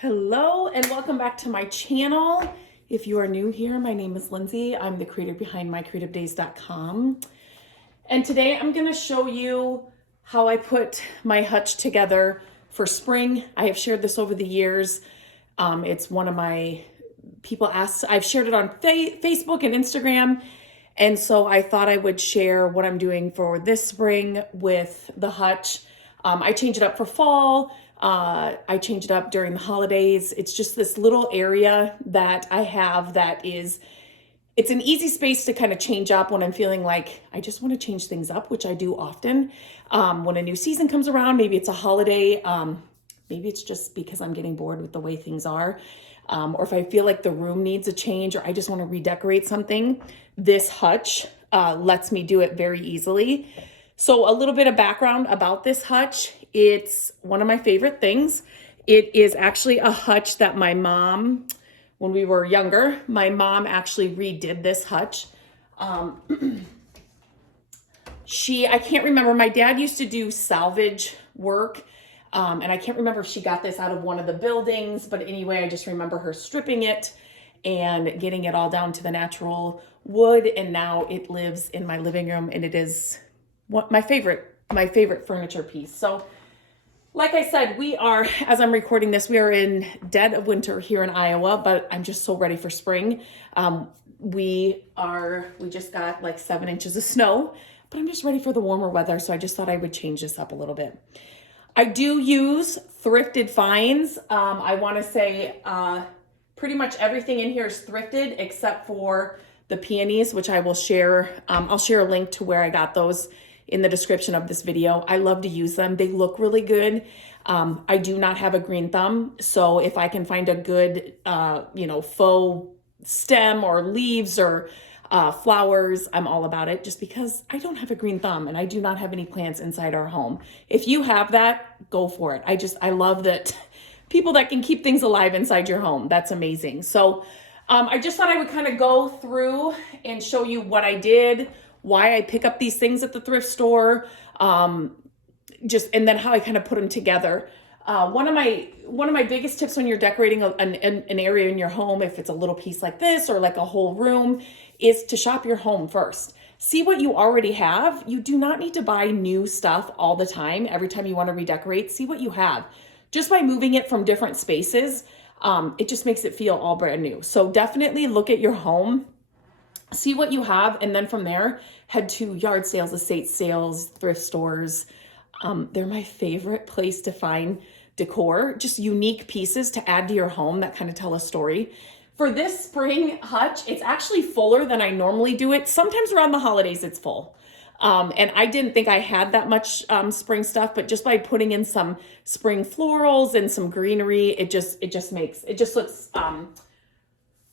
Hello and welcome back to my channel. If you are new here, my name is Lindsay. I'm the creator behind mycreativedays.com. And today I'm going to show you how I put my hutch together for spring. I have shared this over the years. It's one of my people asked, I've shared it on Facebook and Instagram. And so I thought I would share what I'm doing for this spring with the hutch. I change it up for fall. I change it up during the holidays. It's just this little area that I have that is, it's an easy space to kind of change up when I'm feeling like I just want to change things up, which I do often. When a new season comes around, maybe it's a holiday, maybe it's just because I'm getting bored with the way things are. Or if I feel like the room needs a change or I just want to redecorate something, this hutch lets me do it very easily. So a little bit of background about this hutch. It's one of my favorite things. It is actually a hutch that my mom, when we were younger, my mom actually redid this hutch. I can't remember, my dad used to do salvage work. And I can't remember if she got this out of one of the buildings, but anyway, I just remember her stripping it and getting it all down to the natural wood. And now it lives in my living room and it is my favorite furniture piece. So like I said, we are, as I'm recording this, we are in dead of winter here in Iowa, but I'm just so ready for spring. We just got like 7 inches of snow, but I'm just ready for the warmer weather. So I just thought I would change this up a little bit. I do use thrifted finds. I want to say pretty much everything in here is thrifted except for the peonies, which I will share. I'll share a link to where I got those in the description of this video. I love to use them. They look really good. I do not have a green thumb. So if I can find a good, faux stem or leaves or flowers, I'm all about it just because I don't have a green thumb and I do not have any plants inside our home. If you have that, go for it. I love that people that can keep things alive inside your home. That's amazing. So I just thought I would kind of go through and show you what I did, why I pick up these things at the thrift store, and then how I kind of put them together. One of my biggest tips when you're decorating an area in your home, if it's a little piece like this or like a whole room, is to shop your home first. See what you already have. You do not need to buy new stuff all the time. Every time you want to redecorate, see what you have. Just by moving it from different spaces, it just makes it feel all brand new. So definitely look at your home, see what you have, and then from there, head to yard sales, estate sales, thrift stores. They're my favorite place to find decor, just unique pieces to add to your home that kind of tell a story. For this spring hutch, it's actually fuller than I normally do it. Sometimes around the holidays, it's full. And I didn't think I had that much spring stuff, but just by putting in some spring florals and some greenery, it just looks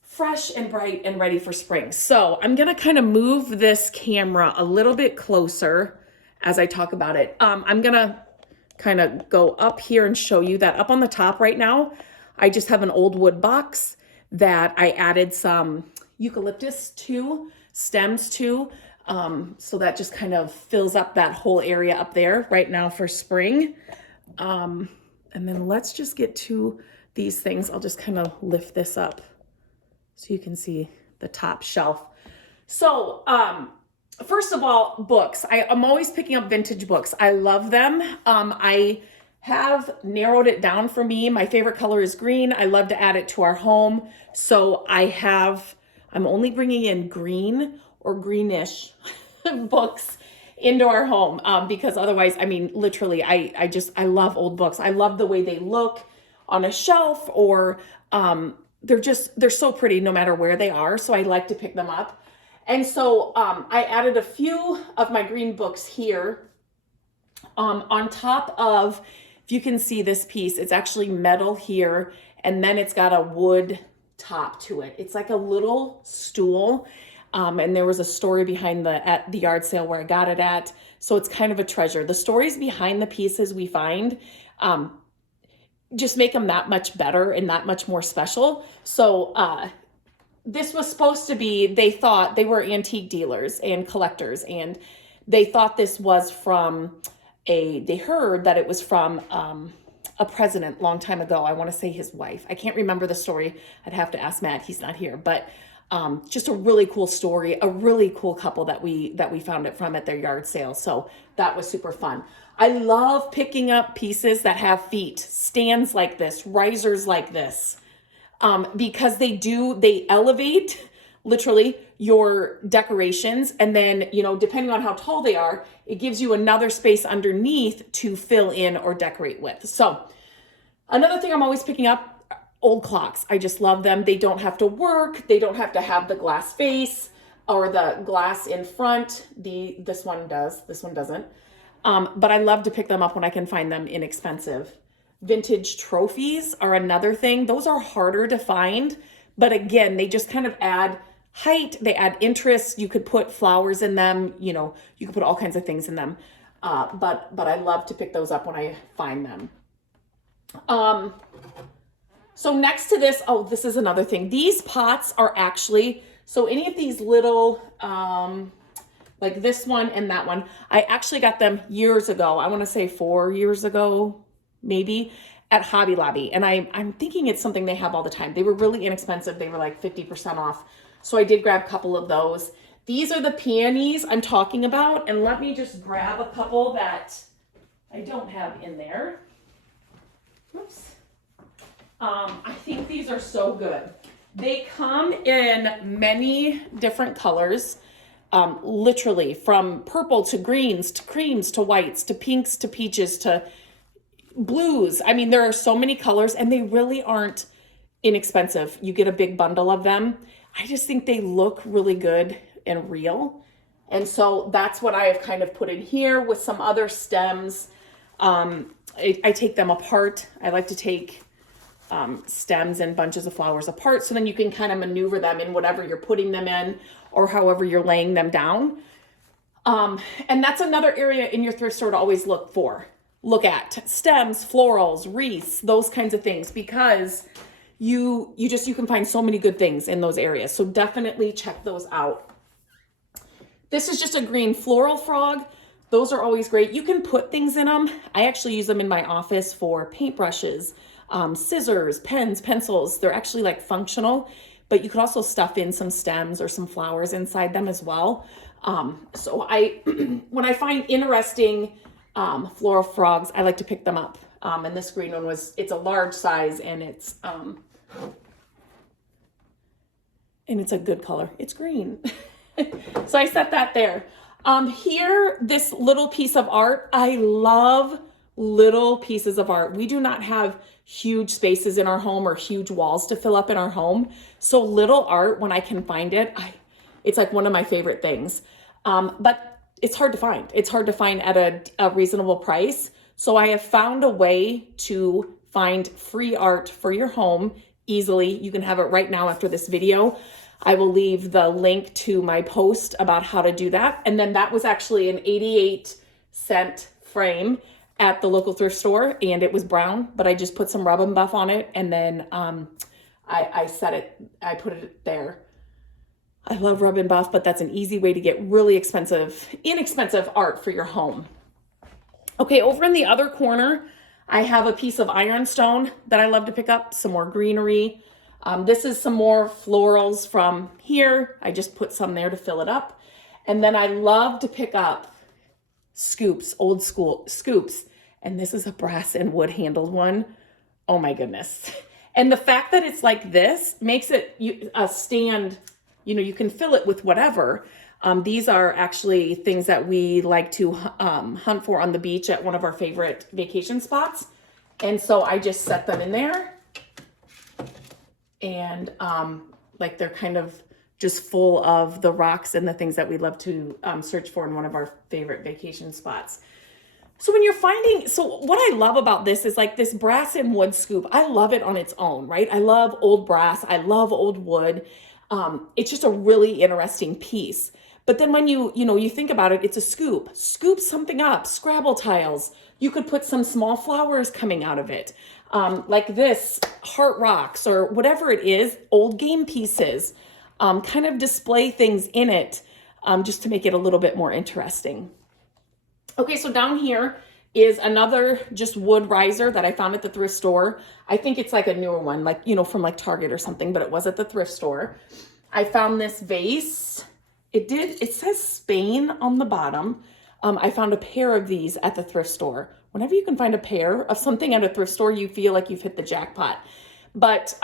fresh and bright and ready for spring. So I'm gonna kind of move this camera a little bit closer as I talk about it. I'm gonna kind of go up here and show you that up on the top right now, I just have an old wood box that I added some eucalyptus stems to. So that just kind of fills up that whole area up there right now for spring. And then let's just get to these things. I'll just kind of lift this up so you can see the top shelf. So, first of all, books. I'm always picking up vintage books. I love them. I have narrowed it down for me. My favorite color is green. I love to add it to our home. So I'm only bringing in green or greenish books into our home because otherwise, I mean, literally, I love old books. I love the way they look on a shelf or they're so pretty no matter where they are. So I like to pick them up. And so I added a few of my green books here on top of, if you can see this piece, it's actually metal here. And then it's got a wood top to it. It's like a little stool. And there was a story behind at the yard sale where I got it at. So it's kind of a treasure. The stories behind the pieces we find just make them that much better and that much more special. So this was supposed to be, they thought they were antique dealers and collectors, and they thought this was from they heard that it was from a president long time ago. I want to say his wife. I can't remember the story. I'd have to ask Matt. He's not here, but just a really cool story, a really cool couple that we found it from at their yard sale. So that was super fun. I love picking up pieces that have feet, stands like this, risers like this, because they elevate literally your decorations. And then, you know, depending on how tall they are, it gives you another space underneath to fill in or decorate with. So another thing I'm always picking up, old clocks. I just love them. They don't have to work. They don't have to have the glass face or the glass in front. This one does. This one doesn't. But I love to pick them up when I can find them inexpensive. Vintage trophies are another thing. Those are harder to find, but again, they just kind of add height. They add interest. You could put flowers in them. You know, you could put all kinds of things in them. But I love to pick those up when I find them. So next to this, oh, this is another thing. These pots are actually, so any of these little, like this one and that one, I actually got them years ago. I want to say 4 years ago, maybe, at Hobby Lobby. And I'm thinking it's something they have all the time. They were really inexpensive. They were like 50% off. So I did grab a couple of those. These are the peonies I'm talking about. And let me just grab a couple that I don't have in there. Oops. I think these are so good. They come in many different colors, literally from purple to greens to creams to whites to pinks to peaches to blues. I mean, there are so many colors and they really aren't inexpensive. You get a big bundle of them. I just think they look really good and real. And so that's what I have kind of put in here with some other stems. I take them apart. I like to take stems and bunches of flowers apart so then you can kind of maneuver them in whatever you're putting them in or however you're laying them down. And that's another area in your thrift store to always look at stems, florals, wreaths, those kinds of things, because you can find so many good things in those areas. So definitely check those out. This is just a green floral frog. Those are always great. You can put things in them. I actually use them in my office for paintbrushes, scissors, pens, pencils. They're actually like functional, but you could also stuff in some stems or some flowers inside them as well. So when I find interesting floral frogs, I like to pick them up. And this green one it's a large size and it's a good color. It's green. So I set that there. Here, this little piece of art. I love little pieces of art. We do not have huge spaces in our home or huge walls to fill up in our home. So little art, when I can find it, it's like one of my favorite things. But it's hard to find. It's hard to find at a reasonable price. So I have found a way to find free art for your home easily. You can have it right now after this video. I will leave the link to my post about how to do that. And then that was actually an 88-cent frame at the local thrift store, and it was brown, but I just put some rub and buff on it, and then I put it there. I love rub and buff, but that's an easy way to get really inexpensive art for your home. Okay, over in the other corner, I have a piece of ironstone that I love to pick up, some more greenery. This is some more florals from here. I just put some there to fill it up. And then I love to pick up scoops, old school scoops. And this is a brass and wood handled one. Oh my goodness. And the fact that it's like this makes it a stand, you can fill it with whatever. These are actually things that we like to hunt for on the beach at one of our favorite vacation spots. And so I just set them in there. And like they're kind of just full of the rocks and the things that we love to search for in one of our favorite vacation spots. So when you're so what I love about this is like this brass and wood scoop. I love it on its own, right? I love old brass. I love old wood. It's just a really interesting piece. But then when you think about it, it's a scoop. Scoop something up, Scrabble tiles. You could put some small flowers coming out of it. Like this, heart rocks or whatever it is, old game pieces. Kind of display things in it just to make it a little bit more interesting. Okay, so down here, is another just wood riser that I found at the thrift store. I think it's like a newer one, like, you know, from like Target or something, but it was at the thrift store. I found this vase. It says Spain on the bottom. I found a pair of these at the thrift store. Whenever you can find a pair of something at a thrift store, you feel like you've hit the jackpot. But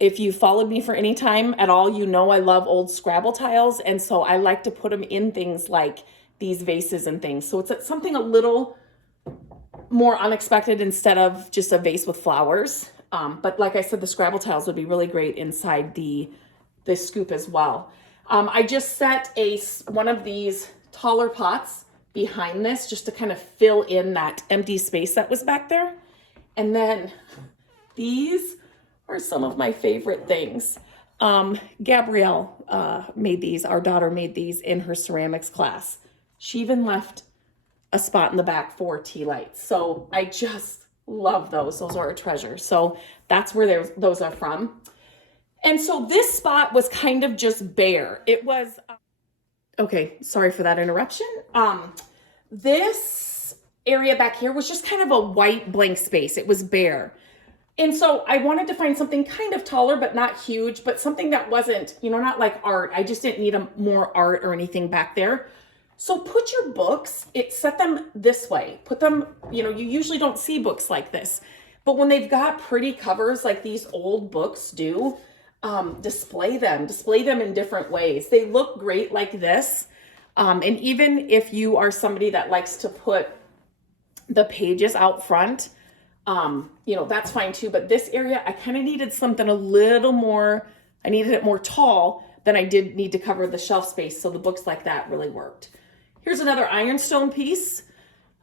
if you followed me for any time at all, you know I love old Scrabble tiles. And so I like to put them in things like these vases and things. So it's something a little more unexpected instead of just a vase with flowers. But like I said, the Scrabble tiles would be really great inside the scoop as well. I just set one of these taller pots behind this just to kind of fill in that empty space that was back there. And then these are some of my favorite things. Gabrielle made these. Our daughter made these in her ceramics class. She even left a spot in the back for tea lights. So I just love those. Those are a treasure. So that's where those are from. And so this spot was kind of just bare. It was, okay, sorry for that interruption. This area back here was just kind of a white blank space. It was bare. And so I wanted to find something kind of taller, but not huge, but something that wasn't, you know, not like art. I just didn't need more art or anything back there. So put your books, set them this way. Put them, you know, you usually don't see books like this, but when they've got pretty covers like these old books do, display them in different ways. They look great like this. And even if you are somebody that likes to put the pages out front, you know, that's fine too. But this area, I kind of needed something a little more, I needed it more tall than I did need to cover the shelf space. So the books like that really worked. Here's another ironstone piece.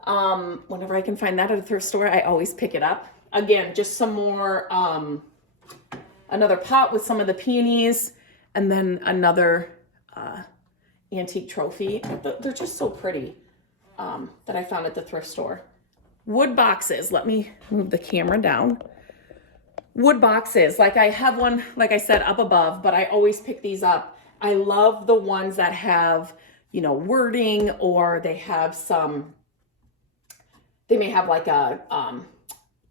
Whenever I can find that at a thrift store, I always pick it up. Again, just some more, another pot with some of the peonies, and then another antique trophy. They're just so pretty that I found at the thrift store. Wood boxes. Let me move the camera down. Wood boxes. Like I have one, like I said, up above, but I always pick these up. I love the ones that have, you know, wording, or they have they may have like a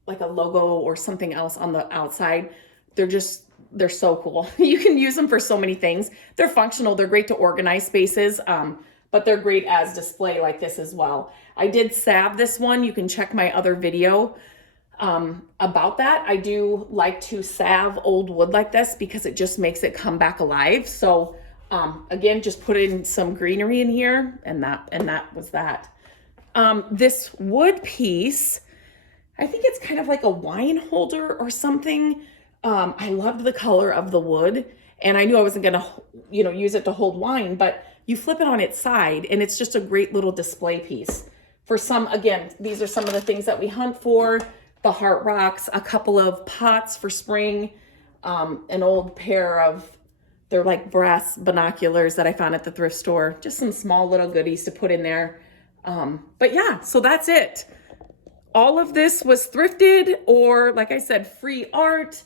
logo or something else on the outside. They're so cool. You can use them for so many things. They're functional. They're great to organize spaces, but they're great as display like this as well. I did salve this one. You can check my other video about that. I do like to salve old wood like this because it just makes it come back alive. So again, just put in some greenery in here, and that was that. This wood piece, I think it's kind of like a wine holder or something. I loved the color of the wood, and I knew I wasn't gonna, you know, use it to hold wine, but you flip it on its side and it's just a great little display piece. For some, again, these are some of the things that we hunt for. The heart rocks, a couple of pots for spring, an old pair of, they're like brass binoculars that I found at the thrift store. Just some small little goodies to put in there. But yeah, so that's it. All of this was thrifted, or like I said, free art.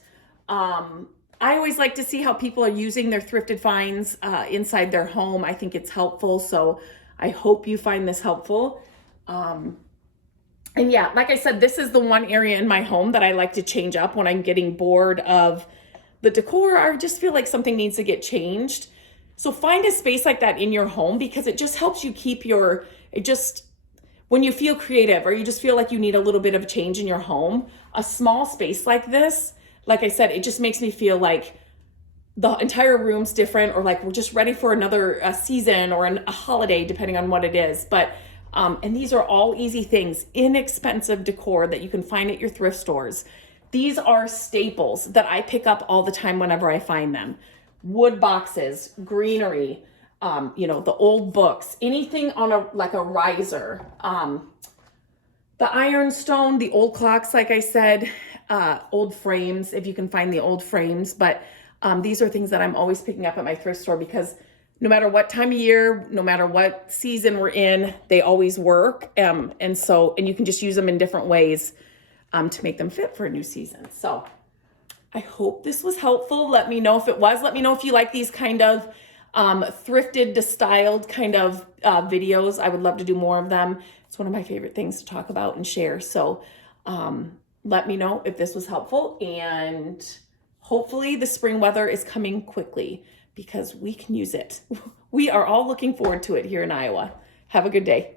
I always like to see how people are using their thrifted finds inside their home. I think it's helpful. So I hope you find this helpful. And yeah, like I said, this is the one area in my home that I like to change up when I'm getting bored of the decor, or I just feel like something needs to get changed. So find a space like that in your home, because it just helps you keep when you feel creative, or you just feel like you need a little bit of a change in your home, a small space like this, like I said, it just makes me feel like the entire room's different, or like we're just ready for another season or a holiday, depending on what it is. But and these are all easy things, inexpensive decor that you can find at your thrift stores. These are staples that I pick up all the time whenever I find them. Wood boxes, greenery, you know, the old books, anything on a riser, the ironstone, the old clocks, like I said, old frames, if you can find the old frames. But these are things that I'm always picking up at my thrift store, because no matter what time of year, no matter what season we're in, they always work. And you can just use them in different ways to make them fit for a new season. So I hope this was helpful. Let me know if it was. Let me know if you like these kind of thrifted to styled kind of videos. I would love to do more of them. It's It's one of my favorite things to talk about and share. So let me know if this was helpful, and hopefully the spring weather is coming quickly because we can use it. We are all looking forward to it here in Iowa. Have a good day.